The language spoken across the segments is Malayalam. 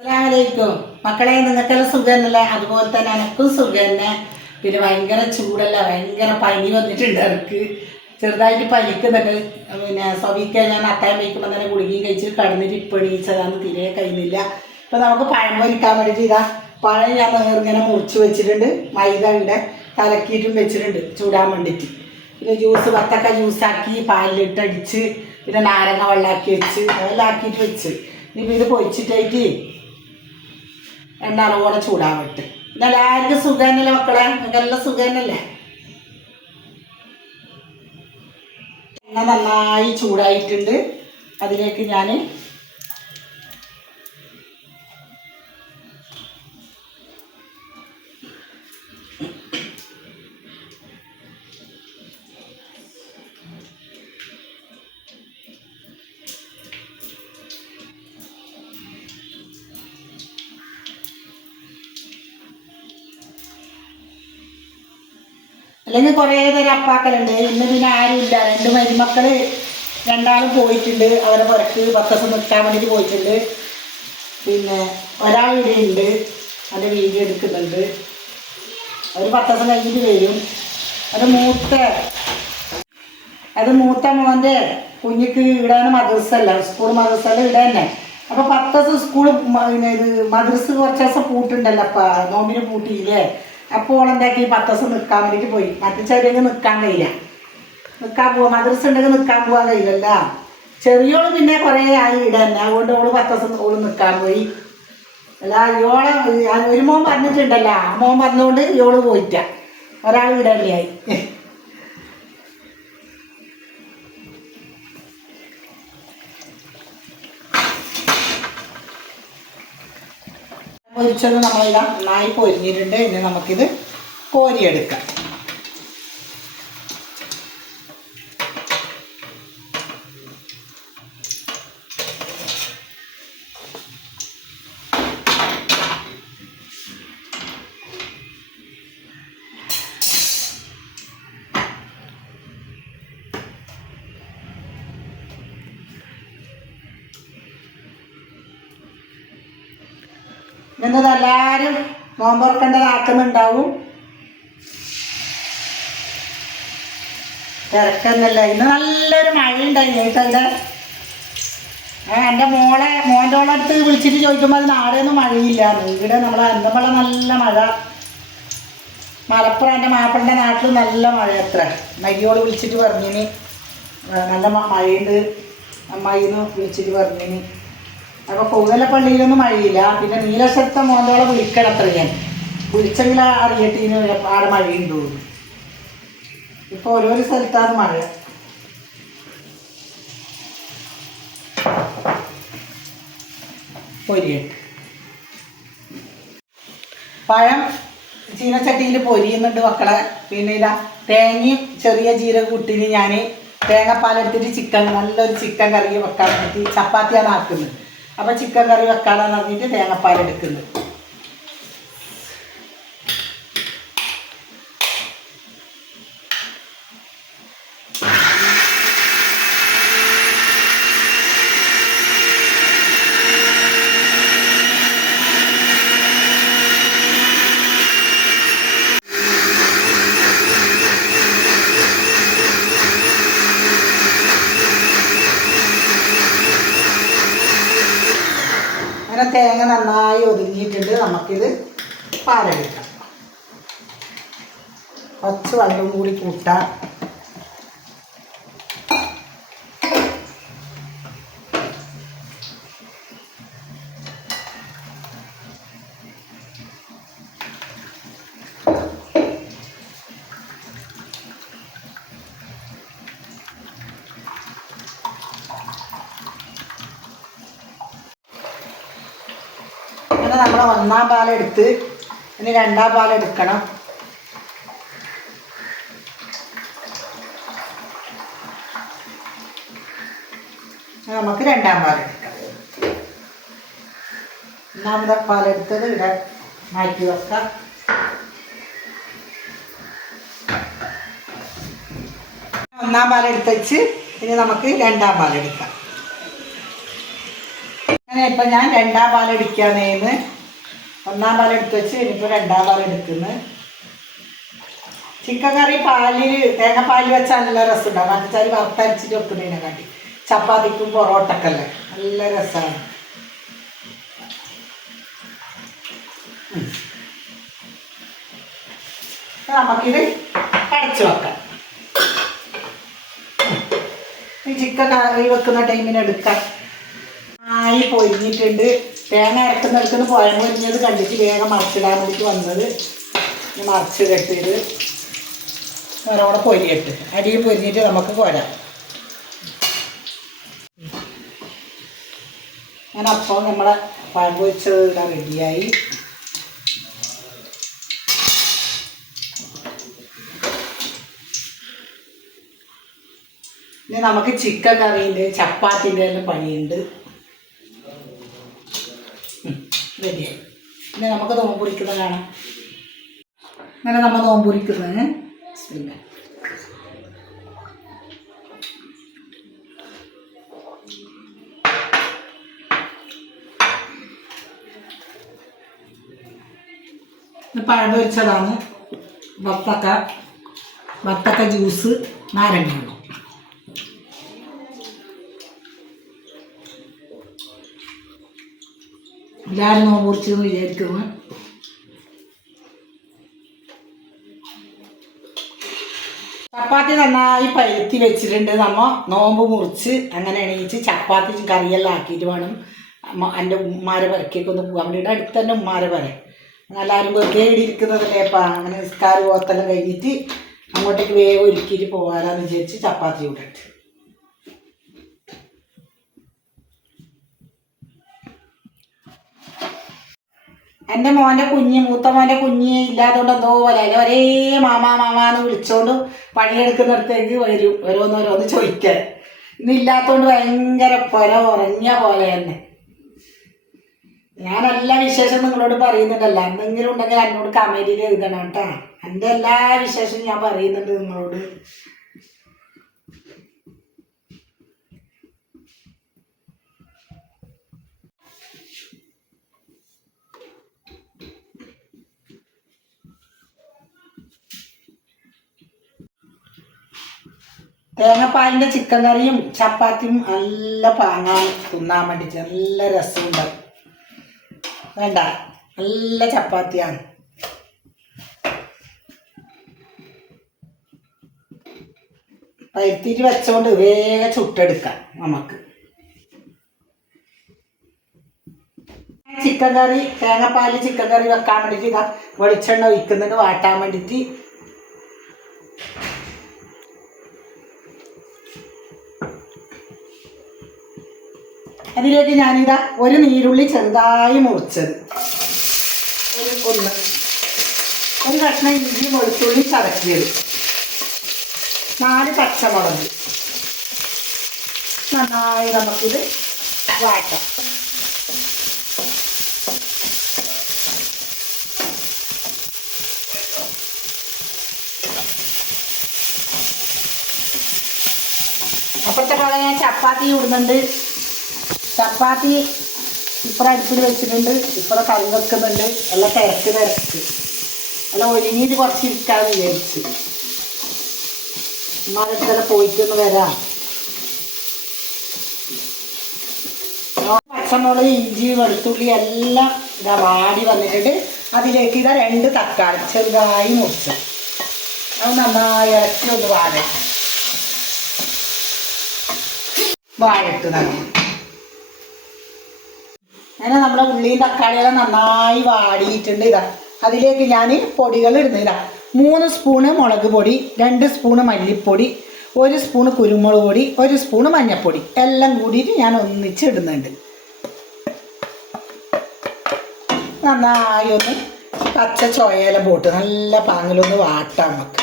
അസ്സലാമലൈക്കും മക്കളെ, നിങ്ങൾക്കെല്ലാം സുഖം തന്നെയല്ലേ? അതുപോലെ തന്നെ എനക്കും സുഖം തന്നെ. പിന്നെ ഭയങ്കര ചൂടല്ല, ഭയങ്കര പനി വന്നിട്ടുണ്ട്. എനിക്ക് ചെറുതായിട്ട് പനിക്കുന്നുണ്ട്. പിന്നെ സവിക്ക ഞാൻ അത്തായം വയ്ക്കുമ്പോൾ തന്നെ ഗുളികയും കഴിച്ച് കടന്നിട്ട് ഇപ്പണീച്ചതാണ്, തീരെ കഴിയുന്നില്ല. ഇപ്പം നമുക്ക് പഴം പൊരിക്കാൻ വേണ്ടിയിട്ട് ഇതാ പഴം ഞാൻ ഇങ്ങനെ മുറിച്ച് വെച്ചിട്ടുണ്ട്. മൈദ ഇവിടെ കലക്കിയിട്ടും വെച്ചിട്ടുണ്ട് ചൂടാൻ വേണ്ടിയിട്ട്. പിന്നെ ജ്യൂസ് വത്തക്ക ജ്യൂസാക്കി പാലിലിട്ടടിച്ച് പിന്നെ നാരങ്ങ വെള്ളമാക്കി വെച്ച് അതെല്ലാം ആക്കിയിട്ട് വെച്ച് ഇനിയിപ്പോൾ ഇത് പൊരിച്ചിട്ടായിട്ട് എണ്ണ ചൂടാവട്ടെ. ഇതെല്ലാവർക്കും സുഖം തന്നെയല്ലേ മക്കളെ? നിങ്ങൾക്കെല്ലാം സുഖം തന്നെയല്ലേ? എണ്ണ നന്നായി ചൂടായിട്ടുണ്ട്. അതിലേക്ക് ഞാൻ അല്ലെങ്കിൽ കുറേ തരം അപ്പാക്കലുണ്ട്. ഇന്ന് പിന്നെ ആരുമില്ല. രണ്ട് മരുമക്കൾ രണ്ടാളും പോയിട്ടുണ്ട്. അവരെ പുറത്ത് 10 ദിവസം നിൽക്കാൻ വേണ്ടിയിട്ട് പോയിട്ടുണ്ട്. പിന്നെ ഒരാൾ ഇവിടെ ഉണ്ട്, അതിൻ്റെ വീഡിയോ എടുക്കുന്നുണ്ട്. അവർ 10 ദിവസം കഴിഞ്ഞിട്ട് വരും. അത് മൂത്ത മോൻ്റെ കുഞ്ഞിക്ക് ഇടാൻ മദ്രസല്ല, സ്കൂൾ മദ്രസല്ല ഇവിടെ തന്നെ. അപ്പോൾ 10 ദിവസം സ്കൂൾ ഇത് മദ്രസ കുറച്ച് ദിവസം പൂട്ടുണ്ടല്ലോ. അപ്പം നോമ്പിന് പൂട്ടിയില്ലേ? അപ്പോൾ എന്താക്കി 10 ദിവസം നിൽക്കാൻ വേണ്ടിയിട്ട് പോയി. മറ്റു ചെറിയ നിൽക്കാൻ കഴിയില്ല, നിൽക്കാൻ പോവാം. മദ്രസ ഉണ്ടെങ്കിൽ നിൽക്കാൻ പോകാൻ കഴിയില്ലല്ല. ചെറിയോള് പിന്നെ കുറേ ആയി ഇവിടെ തന്നെ, അതുകൊണ്ട് ഓള് 10 ദിവസം ഓള് നിൽക്കാൻ പോയി. അല്ല ഇയോളെ ഒരു മോൻ പറഞ്ഞിട്ടുണ്ടല്ലോ, ആ മോൻ പറഞ്ഞുകൊണ്ട് ഇയോള് പോയിട്ട ഒരാൾ ഇവിടെ തന്നെയായി. പൊരിച്ചത് നമ്മളിതാ നന്നായി പൊരിഞ്ഞിട്ടുണ്ട്. ഇനി നമുക്കിത് കോരിയെടുക്കാം. ഇതെല്ലാവരും നോമ്പുറക്കേണ്ടതാക്കുന്നുണ്ടാവും. തിരക്കെന്നല്ല, ഇന്ന് നല്ലൊരു മഴയുണ്ടായി കേട്ടവിടെ. എൻ്റെ മോൻ്റെ അടുത്ത് വിളിച്ചിട്ട് ചോദിക്കുമ്പോൾ അത് നാടെയൊന്നും മഴയില്ല. ഇവിടെ നമ്മളെ അന്തപ്പള്ള നല്ല മഴ. മലപ്പുറം എൻ്റെ മാപ്പിളിൻ്റെ നാട്ടിൽ നല്ല മഴ. എത്ര മരിയോട് വിളിച്ചിട്ട് പറഞ്ഞിന് നല്ല മഴയുണ്ട് അമ്മായിന്ന് വിളിച്ചിട്ട് പറഞ്ഞിന്. അപ്പോൾ കോതലപ്പള്ളിയിലൊന്നും മഴയില്ല. പിന്നെ നീലശക്ത മോന്തോളെ വിളിക്കണം. അത്ര ഞാൻ വിളിച്ചെങ്കിൽ അറിയട്ടീന് ആടെ മഴയുണ്ട് തോന്നുന്നു. ഇപ്പോൾ ഓരോരോ സ്ഥലത്താണ് മഴ. പൊരിയട്ട് പഴം ചീനച്ചട്ടിയിൽ പൊരിയുന്നുണ്ട് മക്കളെ. പിന്നെ ഇതാ തേങ്ങയും ചെറിയ ജീരകൂട്ടിന് ഞാൻ തേങ്ങാപ്പാലെടുത്തിട്ട് നല്ലൊരു ചിക്കൻ കറി വെക്കാൻ വേണ്ടി ചപ്പാത്തിയാണ് ആക്കുന്നത്. അപ്പോൾ ചിക്കൻ കറി വെക്കാനെന്ന് പറഞ്ഞിട്ട് തേങ്ങാപ്പാലെടുക്കുന്നത്. തേങ്ങ നന്നായി ഒതുങ്ങിയിട്ടുണ്ട്. നമുക്കിത് പാലെടുക്കാം. കുറച്ച് വെള്ളം കൂടി കൂട്ടാം. നമ്മൾ 1-ാം പാലെടുത്ത് ഇനി 2-ാം പാലെടുക്കണം. നമുക്ക് 2-ാം പാലെടുക്കാം. 1-ാമത്തെ പാലെടുത്തത് ഇവിടെ മാറ്റി വെക്കാം. 1-ാം പാലെടുത്ത് വെച്ച് ഇനി നമുക്ക് 2-ാം പാലെടുക്കാം. അങ്ങനെ ഇപ്പം ഞാൻ രണ്ടാം പാലെടുക്കാന്നേന്ന്. ഒന്നാം പാലെടുത്ത് വെച്ച് ഇനിയിപ്പോൾ രണ്ടാം പാലെടുക്കുന്നു. ചിക്കൻ കറി പാലിൽ തേങ്ങാപ്പാലിൽ വെച്ചാൽ നല്ല രസമുണ്ടാവും. മറ്റച്ചാൽ വറുത്തരച്ചിട്ട് വെക്കുന്നതിനെ കാട്ടി ചപ്പാത്തിക്കും പൊറോട്ടക്കല്ലേ നല്ല രസമാണ്. നമുക്കിത് അടച്ചു വെക്കാം. ഈ ചിക്കൻ കറി വെക്കുന്ന ടൈമിന് എടുക്കാം. ആയി പൊരിഞ്ഞിട്ടുണ്ട്. തേങ്ങ അരക്കുന്നിടത്തുനിന്ന് പോയാൽ പൊരിഞ്ഞത് കണ്ടിട്ട് വേഗം മറിച്ചിടാൻ വേണ്ടിയിട്ട് വന്നത്. മറിച്ചിടട്ട് ഇത് നല്ലോണം പൊരിയിട്ട് അരിയും പൊരിഞ്ഞിട്ട് നമുക്ക് പോരാം. ഞാൻ അപ്പോൾ നമ്മളെ പഴം പൊരിച്ചത് ഇവിടെ റെഡിയായി. ഇനി നമുക്ക് ചിക്കൻ കറീൻ്റെ ചപ്പാത്തിൻ്റെ എല്ലാം പണിയുണ്ട്. റെഡിയായി. പിന്നെ നമുക്ക് നോമ്പുറിക്കുന്നത് കാണാം. അങ്ങനെ നമ്മൾ നോമ്പുറിക്കുന്നത് ഇനി പഴം പൊരിച്ചതാണ്. വത്തക്ക ജ്യൂസ്, നാരങ്ങ വെള്ളം. എല്ലാവരും നോമ്പ് കുറിച്ചെന്ന് വിചാരിക്കുന്നു. ചപ്പാത്തി നന്നായി പരുത്തി വെച്ചിട്ടുണ്ട്. നമ്മൾ നോമ്പ് മുറിച്ച് അങ്ങനെ എണീച്ച് ചപ്പാത്തി കറിയെല്ലാം ആക്കിയിട്ട് വേണം എൻ്റെ ഉമ്മാരെ വരക്കേക്ക് ഒന്ന് പോകാൻ വേണ്ടിയിട്ട്. അടുത്ത് തന്നെ ഉമ്മാരെ വര. എല്ലാവരും വെറുതെ ഇരിക്കുന്നതല്ലേ അപ്പം. അങ്ങനെ നിസ്കാരം പോത്തെല്ലാം കഴിഞ്ഞിട്ട് അങ്ങോട്ടേക്ക് വേഗം ഒരുക്കിയിട്ട് പോകാമെന്ന് വിചാരിച്ച് ചപ്പാത്തി ചൂടിട്ട്. എൻ്റെ മൂത്ത മോൻ്റെ കുഞ്ഞ് ഇല്ലാത്തതുകൊണ്ട് എന്തോ പോലെ ഒരേ മാമാന്ന് വിളിച്ചോണ്ട് പണിയെടുക്കുന്നിടത്തേക്ക് വരും ഓരോന്നോരോന്ന് ചോദിക്കാൻ. ഇന്നില്ലാത്തതുകൊണ്ട് ഭയങ്കര ഉറങ്ങിയ പോലെ തന്നെ. ഞാൻ എല്ലാ വിശേഷം നിങ്ങളോട് പറയുന്നുണ്ടല്ലോ. എന്തെങ്കിലും ഉണ്ടെങ്കിൽ എന്നോട് കമൻറ്റിൽ എഴുതണം കേട്ടോ. എൻ്റെ എല്ലാ വിശേഷവും ഞാൻ പറയുന്നുണ്ട് നിങ്ങളോട്. തേങ്ങാപ്പാലിൻ്റെ ചിക്കൻ കറിയും ചപ്പാത്തിയും നല്ല പാങ്ങാൻ തിന്നാൻ വേണ്ടിയിട്ട് നല്ല രസമുണ്ടാവും. വേണ്ട, നല്ല ചപ്പാത്തിയാണ്. പരുത്തിയിട്ട് വെച്ചോണ്ട് വേഗം ചുട്ടെടുക്കാം നമുക്ക്. ചിക്കൻ കറി തേങ്ങാപ്പാലിൽ ചിക്കൻ കറി വെക്കാൻ വേണ്ടിയിട്ട് ഇതാ വെളിച്ചെണ്ണ ഒഴിക്കുന്നുണ്ട് വാട്ടാൻ വേണ്ടിയിട്ട്. അതിലേക്ക് ഞാനിതാ ഒരു നീരുള്ളി ചെറുതായി മുറിച്ചത്, ഒരു കഷ്ണം ഇഞ്ചി വെളുത്തുള്ളി ചതക്കിയത്, 4 പച്ചമുളക്. നന്നായി നമുക്കിത് വാട്ടാം. അപ്പോഴത്തെ പോലെ ഞാൻ ചപ്പാത്തി ഇടുന്നുണ്ട്. ചപ്പാത്തി ഇപ്പുറം അടുപ്പിൽ വെച്ചിട്ടുണ്ട്, ഇപ്പുറം കറി വെക്കുന്നുണ്ട്. എല്ലാം തിരക്ക് എല്ലാം ഒരുങ്ങിയിട്ട് കുറച്ച് ഇരിക്കാമെന്ന് വിചാരിച്ച്. ഉമ്മാരെടുത്തെല്ലാം പോയിട്ടൊന്ന് വരാം. പച്ചമുളക് ഇഞ്ചി വെളുത്തുള്ളി എല്ലാം ഇതാ വാടി വന്നിട്ടുണ്ട്. അതിലേക്ക് ഇതാ 2 തക്കാളി ചെറുതായി മുറിച്ച് അത് നന്നായി ഇറക്കി ഒന്ന് വാഴട്ട് നന്നായി. അങ്ങനെ നമ്മുടെ ഉള്ളിയും തക്കാളിയെല്ലാം നന്നായി വാടിയിട്ടുണ്ട്. ഇതാ അതിലേക്ക് ഞാൻ പൊടികൾ ഇടുന്നത്. ഇതാ 3 സ്പൂണ് മുളക് പൊടി, 2 സ്പൂണ് മല്ലിപ്പൊടി, 1 സ്പൂണ് കുരുമുളക് പൊടി, 1 സ്പൂണ് മഞ്ഞൾപ്പൊടി എല്ലാം കൂടിയിട്ട് ഞാൻ ഒന്നിച്ചിടുന്നുണ്ട്. നന്നായി ഒന്ന് പച്ച ചോയയെല്ലാം പോട്ട് നല്ല പാങ്ങിലൊന്ന് വാട്ടാം നമുക്ക്.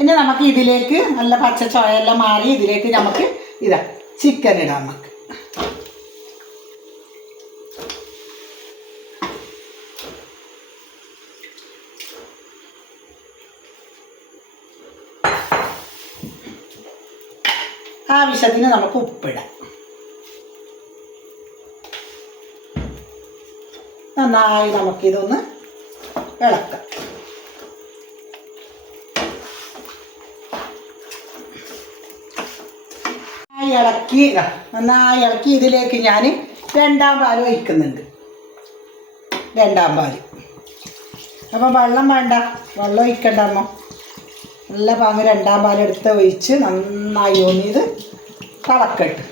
ഇനി നമുക്ക് ഇതിലേക്ക് നല്ല പച്ച ചോയെല്ലാം മാറി ഇതിലേക്ക് നമുക്ക് ഇതാ ചിക്കൻ ഇടാം. നമുക്ക് ആവശ്യത്തിന് നമുക്ക് ഉപ്പിടാം. നന്നായി നമുക്കിതൊന്ന് ഇളക്കാം. നന്നായി ഇളക്കി ഇതിലേക്ക് ഞാൻ രണ്ടാം പാൽ ഒഴിക്കുന്നുണ്ട്. രണ്ടാം പാൽ അപ്പം വെള്ളം വേണ്ട, വെള്ളം ഒഴിക്കണ്ട അമ്മ. നല്ല പാങ്ങ് രണ്ടാം പാലെടുത്ത് ഒഴിച്ച് നന്നായി ഇത് തിളക്കട്ട്.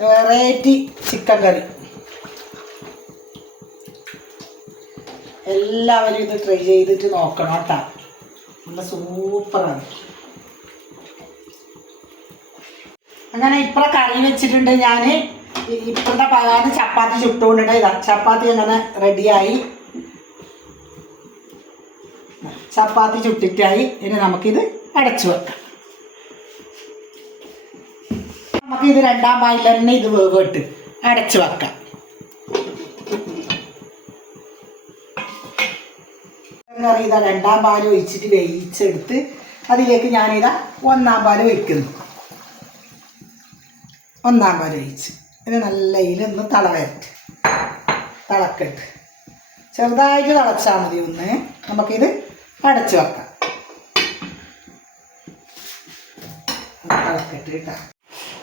വെറൈറ്റി ചിക്കൻ കറി. എല്ലാവരും ഇത് ട്രൈ ചെയ്തിട്ട് നോക്കണം കേട്ടോ. നല്ല സൂപ്പറാണ്. അങ്ങനെ ഇപ്പം കറി വെച്ചിട്ടുണ്ട് ഞാൻ. ഇപ്പോഴത്തെ പകാന് ചപ്പാത്തി ചുട്ടുകൊണ്ടിട്ട് ഇതാ ചപ്പാത്തി അങ്ങനെ റെഡിയായി. ചപ്പാത്തി ചുട്ടിട്ടായി. ഇനി നമുക്കിത് അടച്ചു വെക്കാം. നമുക്കിത് രണ്ടാം പാലിൽ തന്നെ ഇത് വേവിട്ട് അടച്ചു വെക്കാം. കറി ഇതാ രണ്ടാം പാൽ ഒഴിച്ചിട്ട് വേവിച്ചെടുത്ത് അതിലേക്ക് ഞാനിതാ ഒന്നാം പാൽ ഒഴിക്കുന്നു. ഒന്നാം പാൽ ഒഴിച്ച് ഇത് നല്ല ഇതിലൊന്ന് തിളക്കട്ട്. ചെറുതായിട്ട് തിളച്ചാൽ മതി. ഒന്ന് നമുക്കിത് അടച്ചു വെക്കാം. തിളക്കട്ട് കേട്ടോ.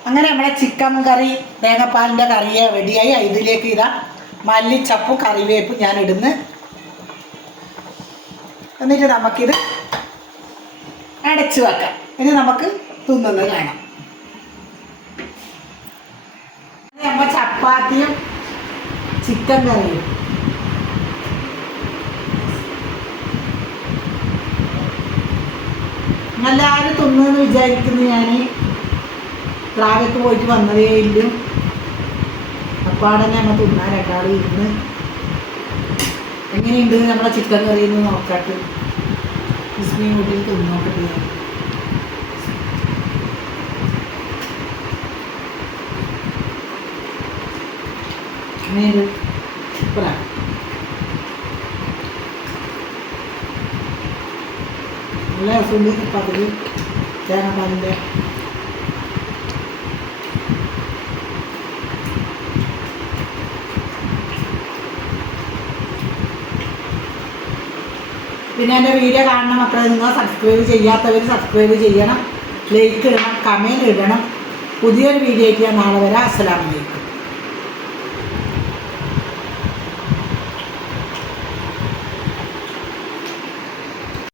അങ്ങനെ നമ്മുടെ ചിക്കൻ കറി തേങ്ങാപ്പാലിൻ്റെ കറിയെ റെഡിയായി. ഇതിലേക്ക് ഇതാ മല്ലിച്ചപ്പും കറിവേപ്പും ഞാൻ ഇടുന്നു. എന്നിട്ട് നമുക്കിത് അടച്ചു വെക്കാം. ഇനി നമുക്ക് തിന്നുന്നത് കാണാം. നമ്മൾ ചപ്പാത്തിയും ചിക്കൻ കറിയും എല്ലാവരും തിന്നുമെന്ന് വിചാരിക്കുന്നു. ഞാൻ ട്രാവൽക്ക് പോയിട്ട് വന്നതേ ഇല്ല. അപ്പാടെ നമ്മൾ തിന്നാൻ രണ്ടാളും ഇരുന്ന് എങ്ങനെയുണ്ട് നമ്മളെ ചിക്കൻ കറി എന്ന് നോക്കട്ടെ. ക്രിസ്മീൻ കൂട്ടി തിന്നോക്കട്ടെ. സൂപ്പറാണ്. നല്ല രസമുണ്ട്. ചപ്പാത്തിക്ക് തേങ്ങാപ്പാലിൻ്റെ പിന്നെ എൻ്റെ വീഡിയോ കാണണം മക്കളെ. നിങ്ങൾ സബ്സ്ക്രൈബ് ചെയ്യാത്തവർ സബ്സ്ക്രൈബ് ചെയ്യണം, ലൈക്ക് ഇടണം, കമൻറ്റ് ഇടണം. പുതിയൊരു വീഡിയോ ആയിട്ട് ഞാൻ നാളെ വരാം. അസ്സലാമു അലൈക്കും.